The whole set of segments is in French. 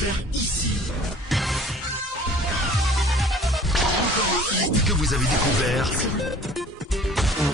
faire ici. Que vous avez découvert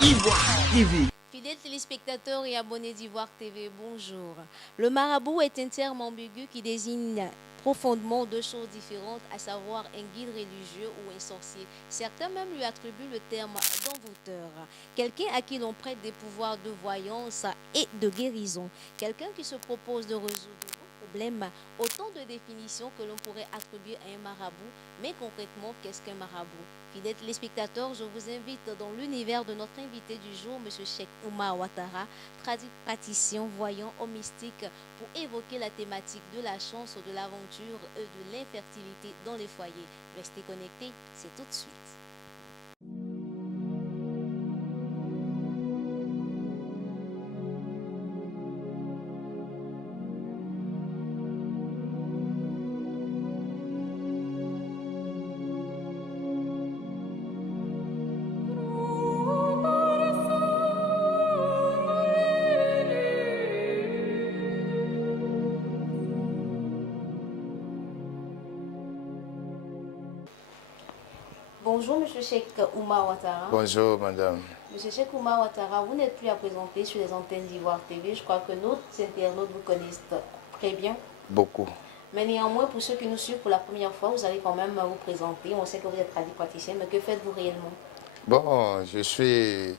Ivoire TV. Fidèles téléspectateurs et abonnés d'Ivoire TV, bonjour. Le marabout est un terme ambigu qui désigne profondément deux choses différentes, à savoir un guide religieux ou un sorcier. Certains même lui attribuent le terme d'envoûteur. Quelqu'un à qui l'on prête des pouvoirs de voyance et de guérison. Quelqu'un qui se propose de résoudre vos problèmes. Autant de définitions que l'on pourrait attribuer à un marabout. Mais concrètement, qu'est-ce qu'un marabout? Fidèles téléspectateurs, je vous invite dans l'univers de notre invité du jour, M. Cheikh Oumar Ouattara, praticien, voyant, homme mystique, pour évoquer la thématique de la chance, de l'aventure et de l'infertilité dans les foyers. Restez connectés, c'est tout de suite. Bonjour, M. Cheikh Oumar Ouattara. Bonjour, madame. M. Cheikh Oumar Ouattara, vous n'êtes plus à présenter sur les antennes d'Ivoire TV. Je crois que nos internautes vous connaissent très bien. Beaucoup. Mais néanmoins, pour ceux qui nous suivent pour la première fois, vous allez quand même vous présenter. On sait que vous êtes praticien, mais que faites-vous réellement? Bon, je suis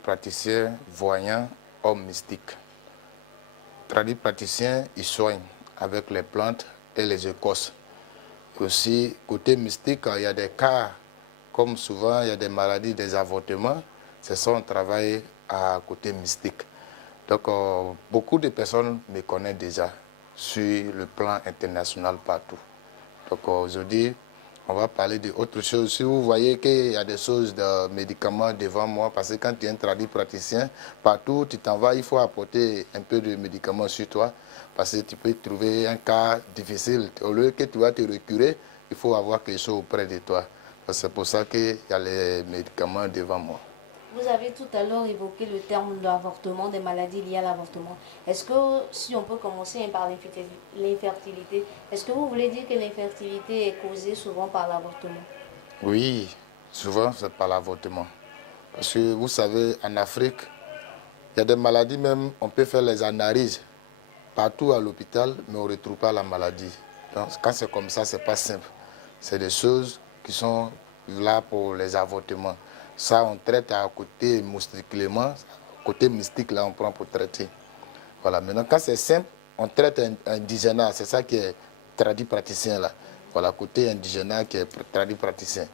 praticien, voyant, homme mystique. Praticien, il soigne avec les plantes et les écorces. Aussi, côté mystique, il y a des cas, comme souvent, il y a des maladies, des avortements. C'est ça, on travaille à côté mystique. Donc, beaucoup de personnes me connaissent déjà sur le plan international partout. Donc, aujourd'hui, on va parler d'autre chose. Si vous voyez qu'il y a des choses de médicaments devant moi, parce que quand tu es un praticien, partout tu t'en vas, il faut apporter un peu de médicaments sur toi, parce que tu peux trouver un cas difficile. Au lieu que tu vas te recurer, il faut avoir quelque chose auprès de toi. C'est pour ça qu'il y a les médicaments devant moi. Vous avez tout à l'heure évoqué le terme de l'avortement, des maladies liées à l'avortement. Est-ce que, si on peut commencer par l'infertilité, est-ce que vous voulez dire que l'infertilité est causée souvent par l'avortement? Oui, souvent c'est par l'avortement. Parce que vous savez, en Afrique, il y a des maladies même, on peut faire les analyses partout à l'hôpital, mais on ne retrouve pas la maladie. Donc quand c'est comme ça, ce n'est pas simple. C'est des choses qui sont là pour les avortements. Ça, on traite à côté mystiquement, côté mystique, là, on prend pour traiter. Voilà. Maintenant, quand c'est simple, on traite un indigénat, c'est ça qui est praticien, là. Voilà, côté indigénat qui est praticien.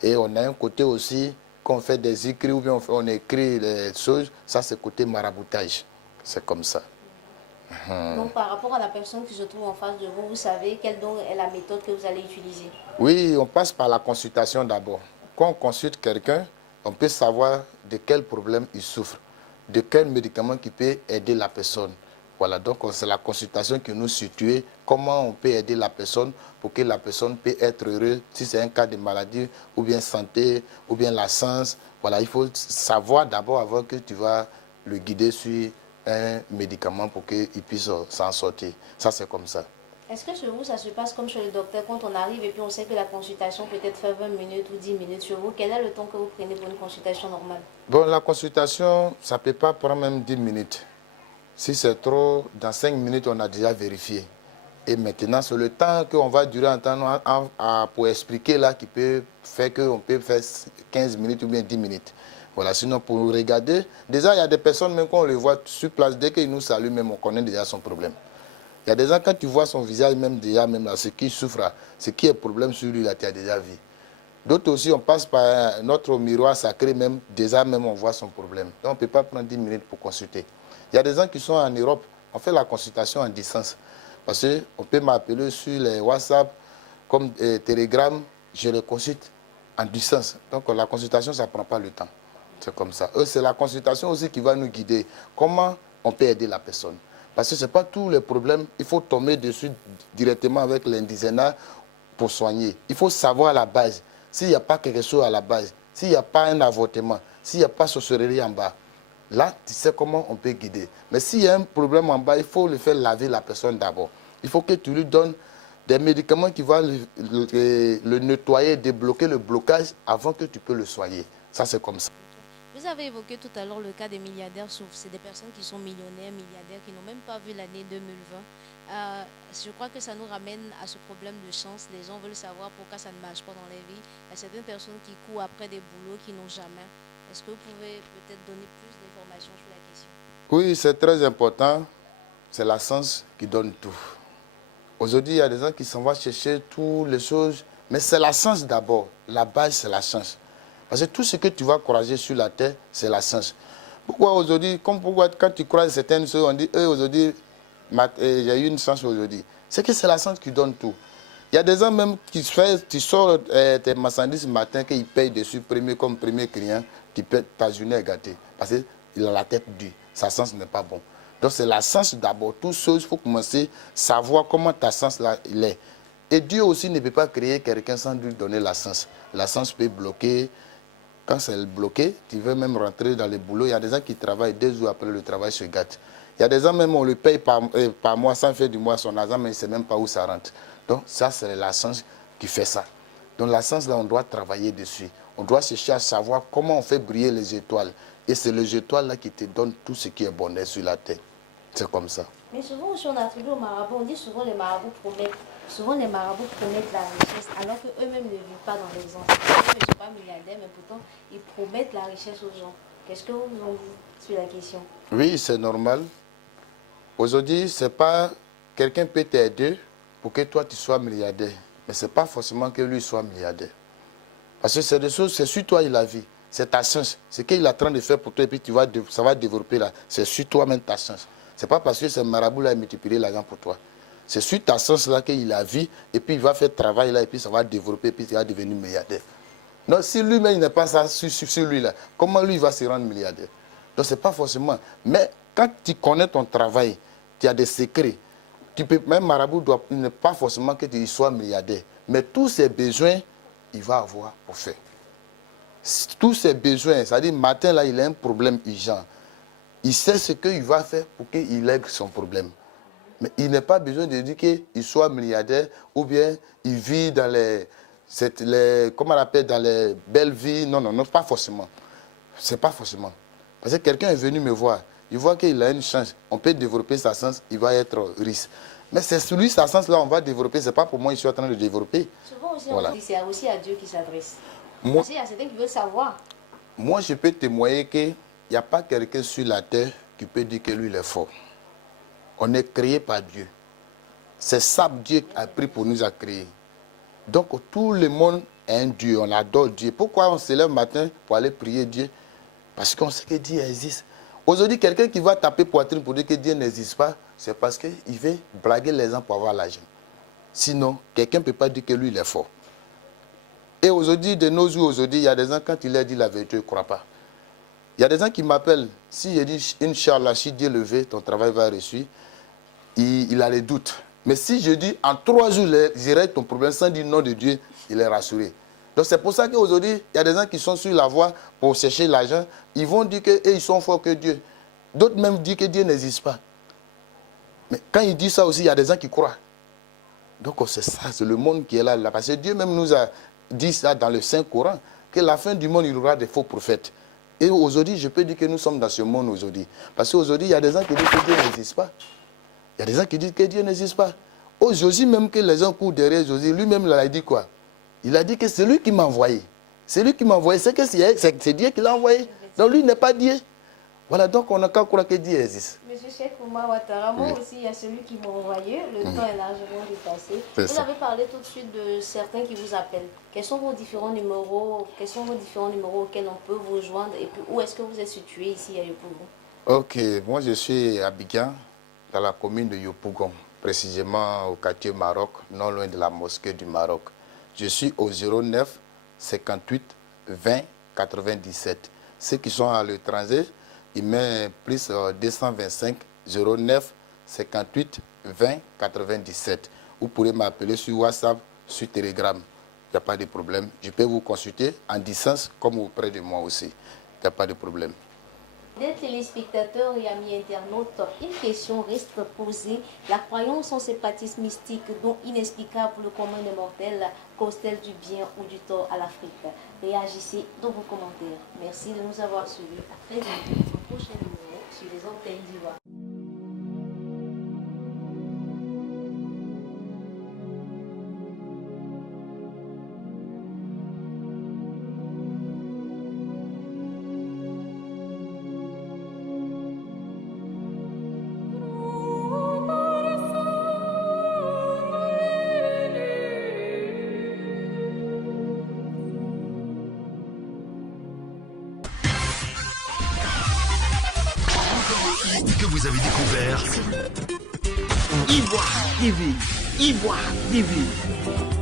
Et on a un côté aussi, qu'on fait des écrits ou bien on écrit les choses, ça c'est côté maraboutage. C'est comme ça. Donc, par rapport à la personne qui se trouve en face de vous, vous savez quelle donc est la méthode que vous allez utiliser? Oui, on passe par la consultation d'abord. Quand on consulte quelqu'un, on peut savoir de quel problème il souffre, de quel médicament qui peut aider la personne. Voilà, donc c'est la consultation qui nous situe, comment on peut aider la personne pour que la personne puisse être heureuse, si c'est un cas de maladie, ou bien santé, ou bien la science. Voilà, il faut savoir d'abord avant que tu vas le guider sur un médicament pour qu'il puisse s'en sortir. Ça, c'est comme ça. Est-ce que chez vous, ça se passe comme chez le docteur, quand on arrive et puis on sait que la consultation peut-être fait 20 minutes ou 10 minutes chez vous? Quel est le temps que vous prenez pour une consultation normale? Bon, la consultation, ça ne peut pas prendre même 10 minutes. Si c'est trop, dans 5 minutes, on a déjà vérifié. Et maintenant, c'est le temps qu'on va durer en temps pour expliquer là qui peut faire qu'on peut faire 15 minutes ou bien 10 minutes. Voilà, sinon pour regarder, déjà il y a des personnes, même quand on les voit sur place, dès qu'ils nous saluent, même on connaît déjà son problème. Il y a des gens, quand tu vois son visage, même déjà, même là, ce qui souffre, ce qui est problème sur lui, là, tu as déjà vu. D'autres aussi, on passe par notre miroir sacré, même, déjà, même on voit son problème. Donc on ne peut pas prendre 10 minutes pour consulter. Il y a des gens qui sont en Europe, on fait la consultation en distance. Parce qu'on peut m'appeler sur les WhatsApp, comme Telegram, je les consulte en distance. Donc la consultation, ça ne prend pas le temps. C'est comme ça. C'est la consultation aussi qui va nous guider. Comment on peut aider la personne? Parce que ce n'est pas tous les problèmes, il faut tomber dessus directement avec l'indigénat pour soigner. Il faut savoir à la base. S'il n'y a pas quelque chose à la base, s'il n'y a pas un avortement, s'il n'y a pas de sorcellerie en bas, là, tu sais comment on peut guider. Mais s'il y a un problème en bas, il faut le faire laver la personne d'abord. Il faut que tu lui donnes des médicaments qui vont le nettoyer, débloquer le blocage avant que tu peux le soigner. Ça, c'est comme ça. Vous avez évoqué tout à l'heure le cas des milliardaires, sauf c'est des personnes qui sont millionnaires, milliardaires, qui n'ont même pas vu l'année 2020. Je crois que ça nous ramène à ce problème de chance. Les gens veulent savoir pourquoi ça ne marche pas dans les vies. Il y a certaines personnes qui courent après des boulots qui n'ont jamais. Est-ce que vous pouvez peut-être donner plus d'informations sur la question? Oui, c'est très important. C'est la chance qui donne tout. Aujourd'hui, il y a des gens qui s'en vont chercher toutes les choses, mais c'est la chance d'abord. La base, c'est la chance. Parce que tout ce que tu vas croiser sur la terre, c'est la chance. Pourquoi aujourd'hui, comme pourquoi quand tu croises certaines choses, on dit, aujourd'hui, j'ai eu une chance aujourd'hui. C'est que c'est la chance qui donne tout. Il y a des gens même qui sortent tes marchandises ce matin, qu'ils payent dessus comme premier client, ta journée est gâtée. Parce qu'il a la tête dure. Sa chance n'est pas bon. Donc c'est la chance d'abord. Toutes choses, il faut commencer à savoir comment ta chance là, il est. Et Dieu aussi ne peut pas créer quelqu'un sans lui donner la chance. La chance peut bloquer. Quand c'est bloqué, tu veux même rentrer dans le boulot. Il y a des gens qui travaillent 2 jours après le travail se gâte. Il y a des gens même on le paye par mois sans faire du mois son argent, mais il ne sait même pas où ça rentre. Donc ça, c'est la chance qui fait ça. Donc la chance, là, on doit travailler dessus. On doit chercher à savoir comment on fait briller les étoiles. Et c'est les étoiles là qui te donnent tout ce qui est bonheur sur la terre. C'est comme ça. Mais souvent aussi on attribue aux marabouts, on dit souvent les marabouts promettent. Souvent les marabouts promettent la richesse alors qu'eux-mêmes ne vivent pas dans l'exemple. Ils ne sont pas milliardaires, mais pourtant ils promettent la richesse aux gens. Qu'est-ce que vous en dites sur la question? Oui, c'est normal. Aujourd'hui, c'est pas quelqu'un peut t'aider pour que toi tu sois milliardaire. Mais ce n'est pas forcément que lui soit milliardaire. Parce que c'est des choses, c'est sur toi il a vu. C'est ta chance. Ce qu'il est en train de faire pour toi et puis ça va développer là. C'est sur toi-même ta chance. Ce n'est pas parce que ce marabout là a multiplié l'argent pour toi. C'est sur ta chance là qu'il a vu et puis il va faire travail là et puis ça va développer et puis il va devenir milliardaire. Donc si lui-même il n'est pas ça sur lui là, comment lui il va se rendre milliardaire? Donc ce n'est pas forcément. Mais quand tu connais ton travail, tu as des secrets. Même marabout n'est pas forcément que tu sois milliardaire. Mais tous ses besoins, il va avoir pour faire. Tous ses besoins, c'est-à-dire matin là, il a un problème urgent. Il sait ce qu'il va faire pour qu'il règle son problème. Mais il n'a pas besoin de dire qu'il soit milliardaire ou bien il vit dans comment on appelle, dans les belles vies. Non, non, non, pas forcément. C'est pas forcément. Parce que quelqu'un est venu me voir. Il voit qu'il a une chance. On peut développer sa chance, il va être riche. Mais c'est sur lui, sa chance là, on va développer. Ce n'est pas pour moi, je suis en train de développer. Souvent aussi, voilà. C'est aussi à Dieu qui s'adresse. Moi, parce qu'il y a certains qui veulent savoir. Moi, je peux témoigner qu'il n'y a pas quelqu'un sur la terre qui peut dire que lui, il est fort. On est créé par Dieu. C'est ça que Dieu a pris pour nous à créer. Donc, tout le monde est un Dieu. On adore Dieu. Pourquoi on se lève le matin pour aller prier Dieu? Parce qu'on sait que Dieu existe. Aujourd'hui, quelqu'un qui va taper poitrine pour dire que Dieu n'existe pas, c'est parce qu'il veut blaguer les gens pour avoir l'argent. Sinon, quelqu'un ne peut pas dire que lui, il est fort. Et aujourd'hui, de nos jours, aujourd'hui, il y a des gens, quand il leur dit la vérité, ils ne croient pas. Il y a des gens qui m'appellent. Si je dis, Inch'Allah, si Dieu le veut, ton travail va réussir, il a les doutes. Mais si je dis, en 3 jours, je règle ton problème sans dire nom de Dieu, il est rassuré. Donc c'est pour ça qu'aujourd'hui, il y a des gens qui sont sur la voie pour chercher l'argent. Ils vont dire qu'ils sont forts que Dieu. D'autres même disent que Dieu n'existe pas. Mais quand ils disent ça aussi, il y a des gens qui croient. Donc c'est ça, c'est le monde qui est là. Parce que Dieu même nous a dit ça dans le Saint-Coran, que la fin du monde, il y aura des faux prophètes. Et aujourd'hui, je peux dire que nous sommes dans ce monde aujourd'hui. Parce qu'aujourd'hui, il y a des gens qui disent que Dieu n'existe pas. Il y a des gens qui disent que Dieu n'existe pas. Aujourd'hui, même que les gens courent derrière Jésus, lui-même, il a dit quoi? Il a dit que c'est lui qui m'a envoyé. C'est lui qui m'a envoyé. C'est Dieu qui l'a envoyé. Donc lui n'est pas Dieu. Voilà, donc on n'a qu'à croire que Dieu existe. Monsieur Cheikh Oumar Ouattara, moi aussi, il y a celui qui m'a envoyé. Le temps est largement dépassé. Vous avez parlé tout de suite de certains qui vous appellent. Quels sont vos différents numéros auxquels on peut vous joindre? Et puis où est-ce que vous êtes situé ici à Yopougon? Ok, moi je suis à Abidjan, dans la commune de Yopougon, précisément au quartier Maroc, non loin de la mosquée du Maroc. Je suis au 09 58 20 97. Ceux qui sont à l'étranger, ils mettent plus 225 09 58 20 97. Vous pourrez m'appeler sur WhatsApp, sur Telegram. Il n'y a pas de problème. Je peux vous consulter en distance comme auprès de moi aussi. Il n'y a pas de problème. Des téléspectateurs et amis internautes, une question reste posée. La croyance en ces pratiques mystiques dont inexplicables pour le commun des mortels cause-t-elle du bien ou du tort à l'Afrique? Réagissez dans vos commentaires. Merci de nous avoir suivis. À très bientôt pour le prochain numéro sur les antennes d'Ivoire. Que vous avez découvert Ivoire TV. Ivoire TV.